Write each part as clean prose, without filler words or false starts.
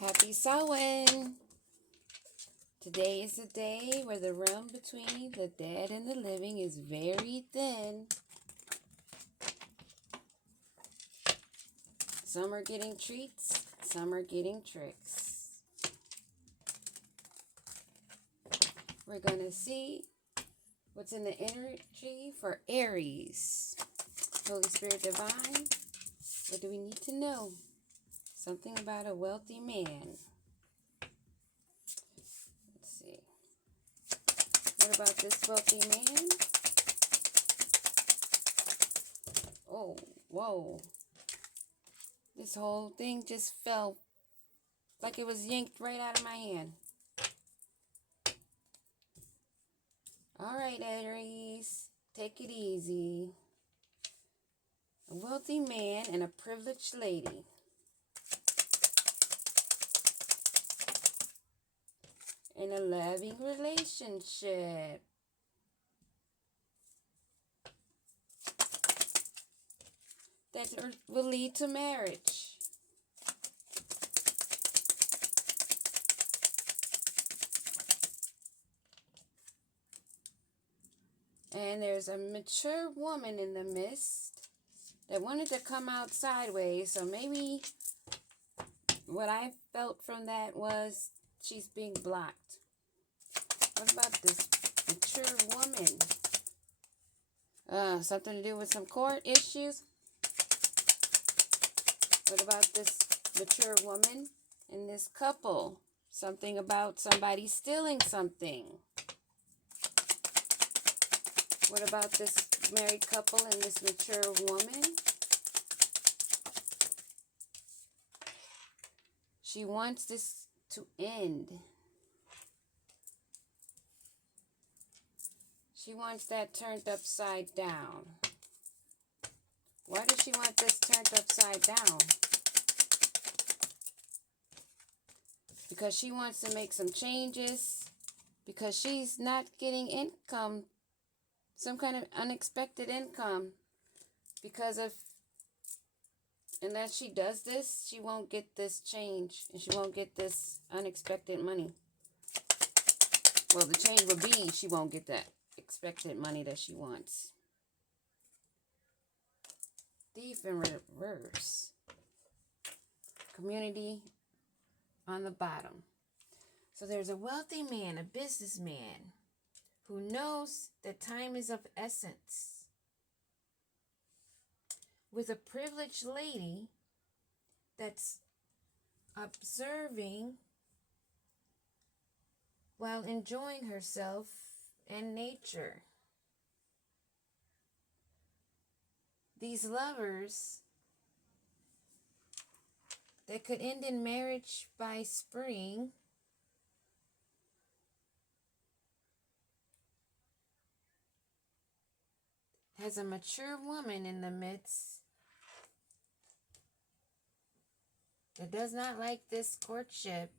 Happy sewing! Today is the day where the realm between the dead and the living is very thin. Some are getting treats, some are getting tricks. We're going to see what's in the energy for Aries. Holy Spirit Divine, what do we need to know? Something about a wealthy man. Let's see. What about this wealthy man? Oh, whoa. This whole thing just fell like it was yanked right out of my hand. All right, Aries, take it easy. A wealthy man and a privileged lady. In a loving relationship. That will lead to marriage. And there's a mature woman in the midst that wanted to come out sideways. So maybe what I felt from that was she's being blocked. What about this mature woman? Something to do with some court issues? What about this mature woman and this couple? Something about somebody stealing something. What about this married couple and this mature woman? She wants this to end. She wants that turned upside down. Why does she want this turned upside down? Because she wants to make some changes. Because she's not getting income. Some kind of unexpected income. Because of, unless she does this, she won't get this change. And she won't get this unexpected money. Well, the change will be she won't get that expected money that she wants. Thief in reverse. Community on the bottom. So there's a wealthy man, a businessman, who knows that time is of essence. With a privileged lady that's observing while enjoying herself and nature. These lovers that could end in marriage by spring has a mature woman in the midst that does not like this courtship.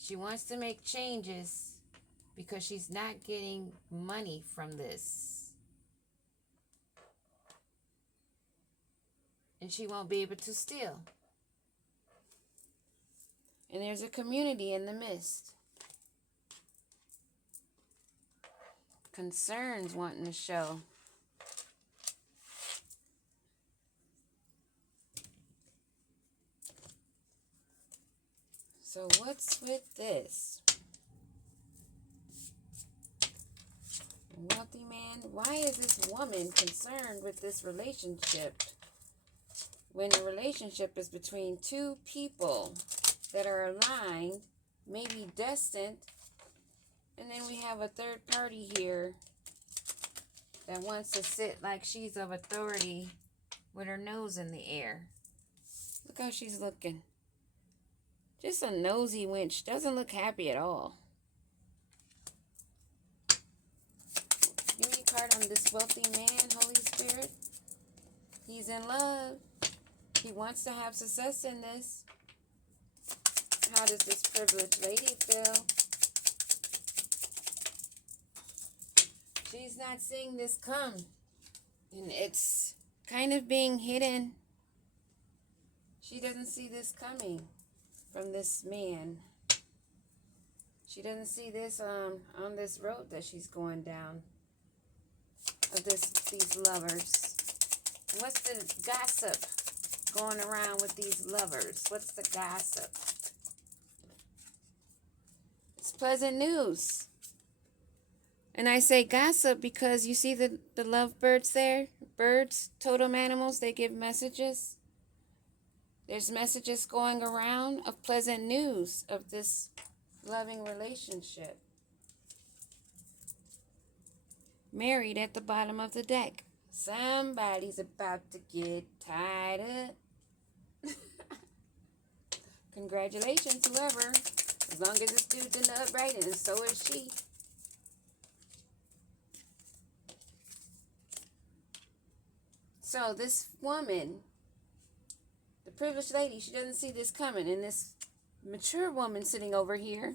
She wants to make changes because she's not getting money from this. And she won't be able to steal. And there's a community in the midst. Concerns wanting to show. So what's with this? Wealthy man, why is this woman concerned with this relationship when the relationship is between two people that are aligned, maybe destined, and then we have a third party here that wants to sit like she's of authority with her nose in the air. Look how she's looking. Just a nosy wench. Doesn't look happy at all. Give me a card on this wealthy man, Holy Spirit. He's in love. He wants to have success in this. How does this privileged lady feel? She's not seeing this come. And it's kind of being hidden. She doesn't see this coming. from this man. She doesn't see this on this road that she's going down of these lovers. What's the gossip going around with these lovers? What's the gossip? It's pleasant news. And I say gossip because you see the lovebirds there? Birds, totem animals, they give messages. There's messages going around of pleasant news of this loving relationship. Married at the bottom of the deck. Somebody's about to get tied up. Congratulations, whoever. As long as this dude's in the upright, and so is she. So this woman, the privileged lady, she doesn't see this coming. And this mature woman sitting over here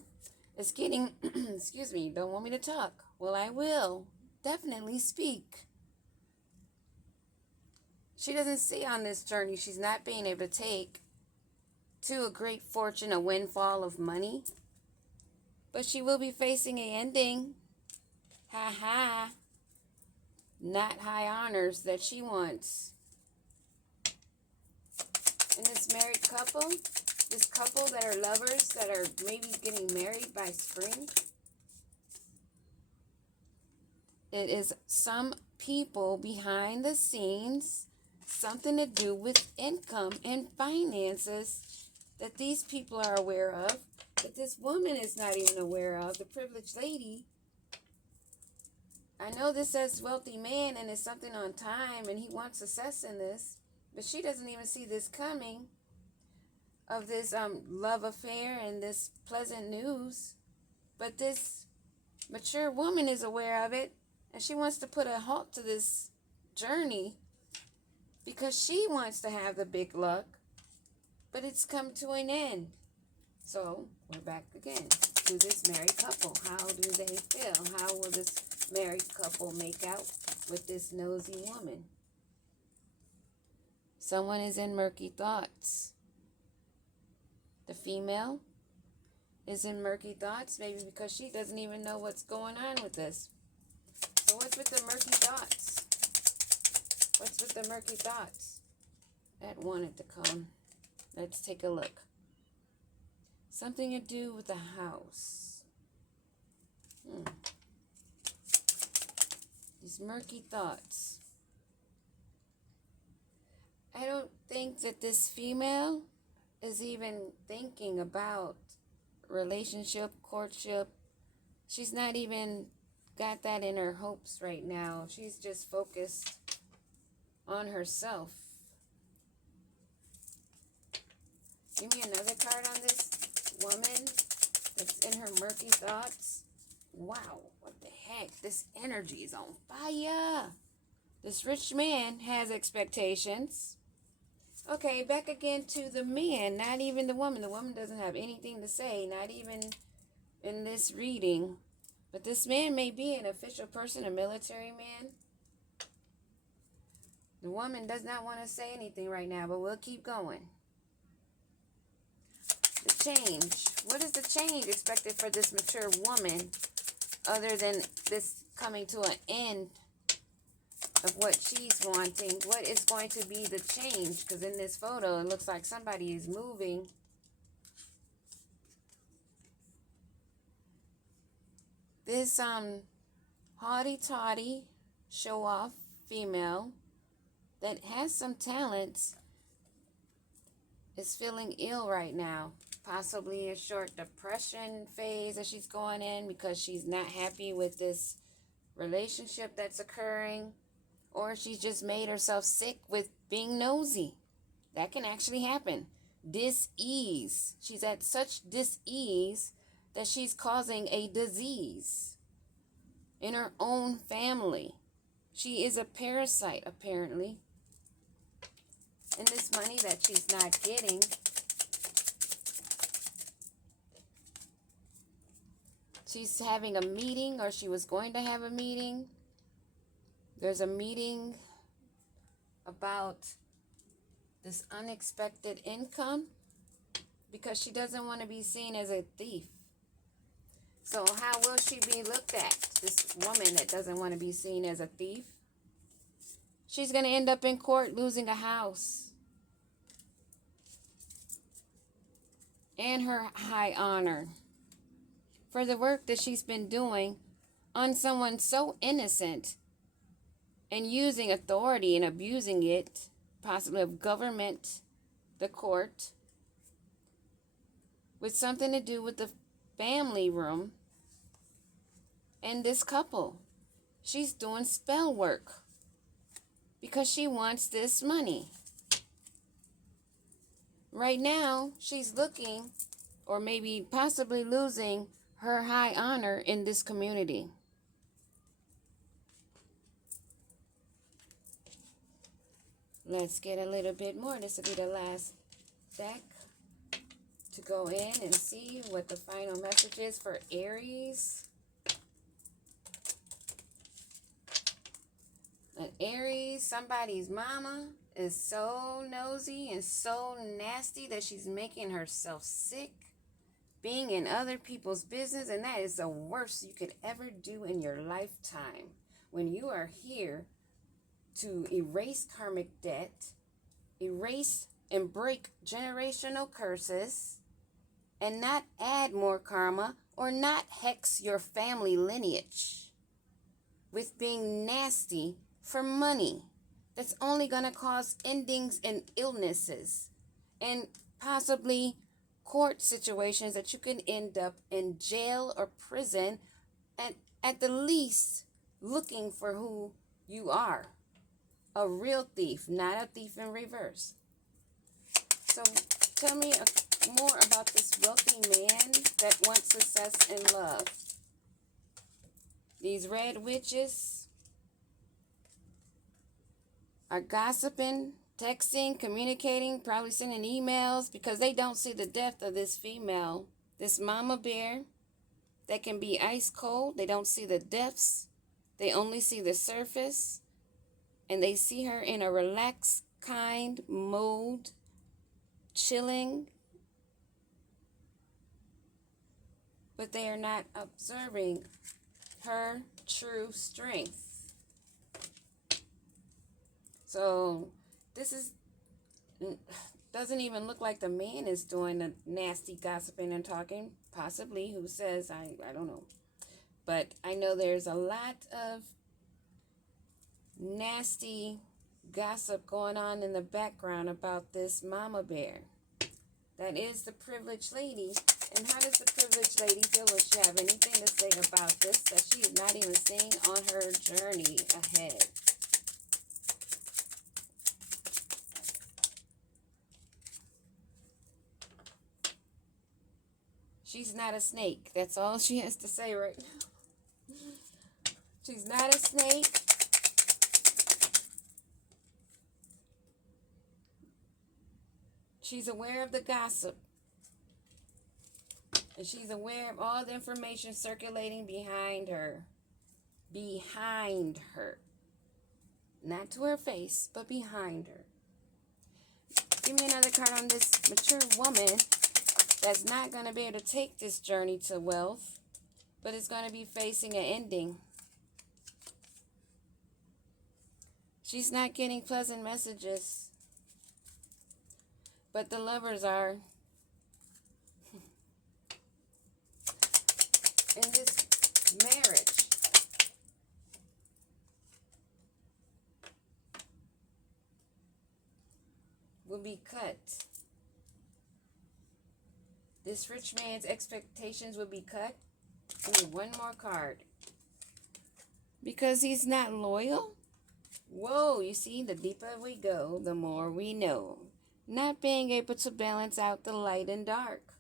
is getting, excuse me, don't want me to talk. Well, I will definitely speak. She doesn't see on this journey she's not being able to take to a great fortune, a windfall of money. But she will be facing an ending. Ha ha. Not high honors that she wants. And this married couple, this couple that are lovers, that are maybe getting married by spring, it is some people behind the scenes, something to do with income and finances that these people are aware of, that this woman is not even aware of, the privileged lady. I know this says wealthy man and it's something on time and he wants success in this, but she doesn't even see this coming of this love affair and this pleasant news. But this mature woman is aware of it, and she wants to put a halt to this journey because she wants to have the big luck, but it's come to an end. So we're back again to this married couple. How do they feel? How will this married couple make out with this nosy woman? Someone is in murky thoughts. The female is in murky thoughts, maybe because she doesn't even know what's going on with this. So what's with the murky thoughts? What's with the murky thoughts? That wanted to come. Let's take a look. Something to do with the house. These murky thoughts. I don't think that this female is even thinking about relationship, courtship. She's not even got that in her hopes right now. She's just focused on herself. Give me another card on this woman that's in her murky thoughts. Wow, what the heck? This energy is on fire. This rich man has expectations. Okay, back again to the man, not even the woman. The woman doesn't have anything to say, not even in this reading. But this man may be an official person, a military man. The woman does not want to say anything right now, but we'll keep going. The change. What is the change expected for this mature woman other than this coming to an end of what she's wanting? What is going to be the change? Because in this photo, it looks like somebody is moving. This haughty-taughty, show-off female that has some talents is feeling ill right now. Possibly a short depression phase that she's going in because she's not happy with this relationship that's occurring. Or she's just made herself sick with being nosy. That can actually happen. Dis-ease. She's at such dis-ease that she's causing a disease in her own family. She is a parasite, apparently. And this money that she's not getting, she's having a meeting, or she was going to have a meeting. There's a meeting about this unexpected income because she doesn't want to be seen as a thief. So how will she be looked at, this woman that doesn't want to be seen as a thief? She's going to end up in court losing a house and her high honor for the work that she's been doing on someone so innocent and using authority and abusing it, possibly of government, the court, with something to do with the family room and this couple. She's doing spell work because she wants this money. Right now, she's looking, or maybe possibly losing, her high honor in this community. Let's get a little bit more. This will be the last deck to go in and see what the final message is for Aries. An Aries, somebody's mama is so nosy and so nasty that she's making herself sick, being in other people's business, and that is the worst you could ever do in your lifetime. When you are here to erase karmic debt, erase and break generational curses, and not add more karma or not hex your family lineage with being nasty for money. That's only going to cause endings and illnesses and possibly court situations that you can end up in jail or prison, and at the least looking for who you are. A real thief, not a thief in reverse. So tell me more about this wealthy man that wants success and love. These red witches are gossiping, texting, communicating, probably sending emails because they don't see the depth of this female, this mama bear that can be ice cold. They don't see the depths. They only see the surface. And they see her in a relaxed, kind mode, chilling. But they are not observing her true strength. So this doesn't even look like the man is doing the nasty gossiping and talking, possibly, who says, I don't know. But I know there's a lot of nasty gossip going on in the background about this mama bear. That is the privileged lady. And how does the privileged lady feel? Will she have anything to say about this that she is not even seeing on her journey ahead? She's not a snake. That's all she has to say right now. She's not a snake. She's aware of the gossip. And she's aware of all the information circulating behind her. Behind her. Not to her face, but behind her. Give me another card on this mature woman that's not going to be able to take this journey to wealth, but is going to be facing an ending. She's not getting pleasant messages, but the lovers are. In this marriage, will be cut. This rich man's expectations will be cut. Ooh, one more card. Because he's not loyal? Whoa, you see, the deeper we go, the more we know. Not being able to balance out the light and dark.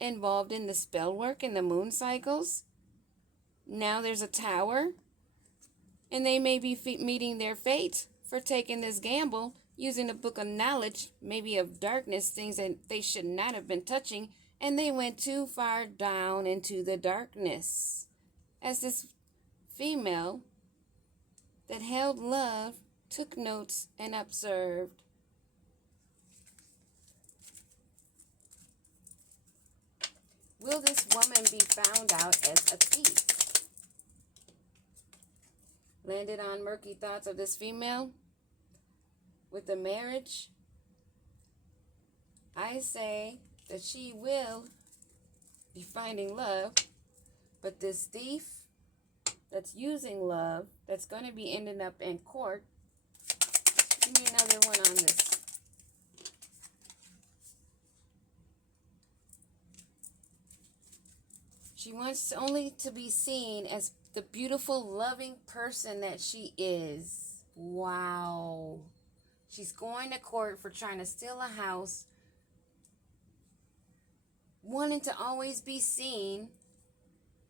Involved in the spell work and the moon cycles. Now there's a tower. And they may be meeting their fate for taking this gamble, using a book of knowledge, maybe of darkness, things that they should not have been touching, and they went too far down into the darkness. As this female that held love took notes and observed. Will this woman be found out as a thief? Landed on murky thoughts of this female with the marriage. I say that she will be finding love, but this thief that's using love, that's going to be ending up in court. Give me another one on this. She wants only to be seen as the beautiful, loving person that she is. Wow. She's going to court for trying to steal a house, wanting to always be seen,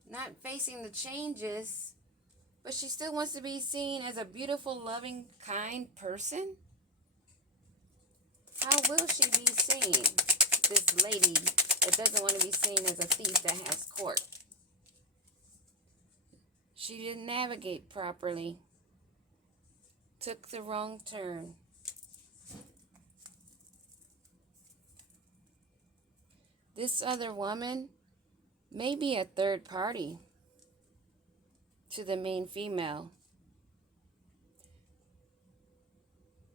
not facing the changes, but she still wants to be seen as a beautiful, loving, kind person. How will she be seen, this lady that doesn't want to be seen as a thief that has court? She didn't navigate properly. Took the wrong turn. This other woman may be a third party to the main female.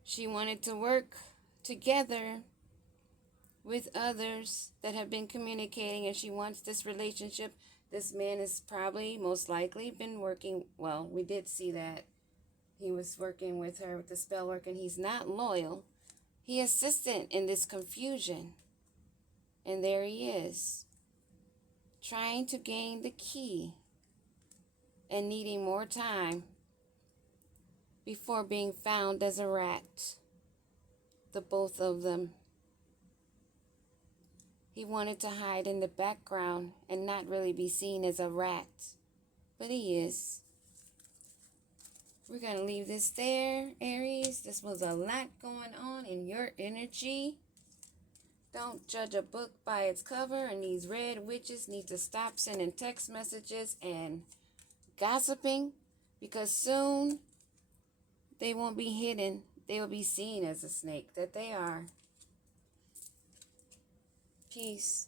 She wanted to work together with others that have been communicating, and she wants this relationship. This man has probably, most likely, been working. Well, we did see that he was working with her with the spell work, and he's not loyal. He assisted in this confusion. And there he is, trying to gain the key and needing more time before being found as a rat. The both of them. He wanted to hide in the background and not really be seen as a rat, but he is. We're going to leave this there, Aries. This was a lot going on in your energy. Don't judge a book by its cover, and these red witches need to stop sending text messages and gossiping, because soon they won't be hidden. They will be seen as a snake that they are. Peace.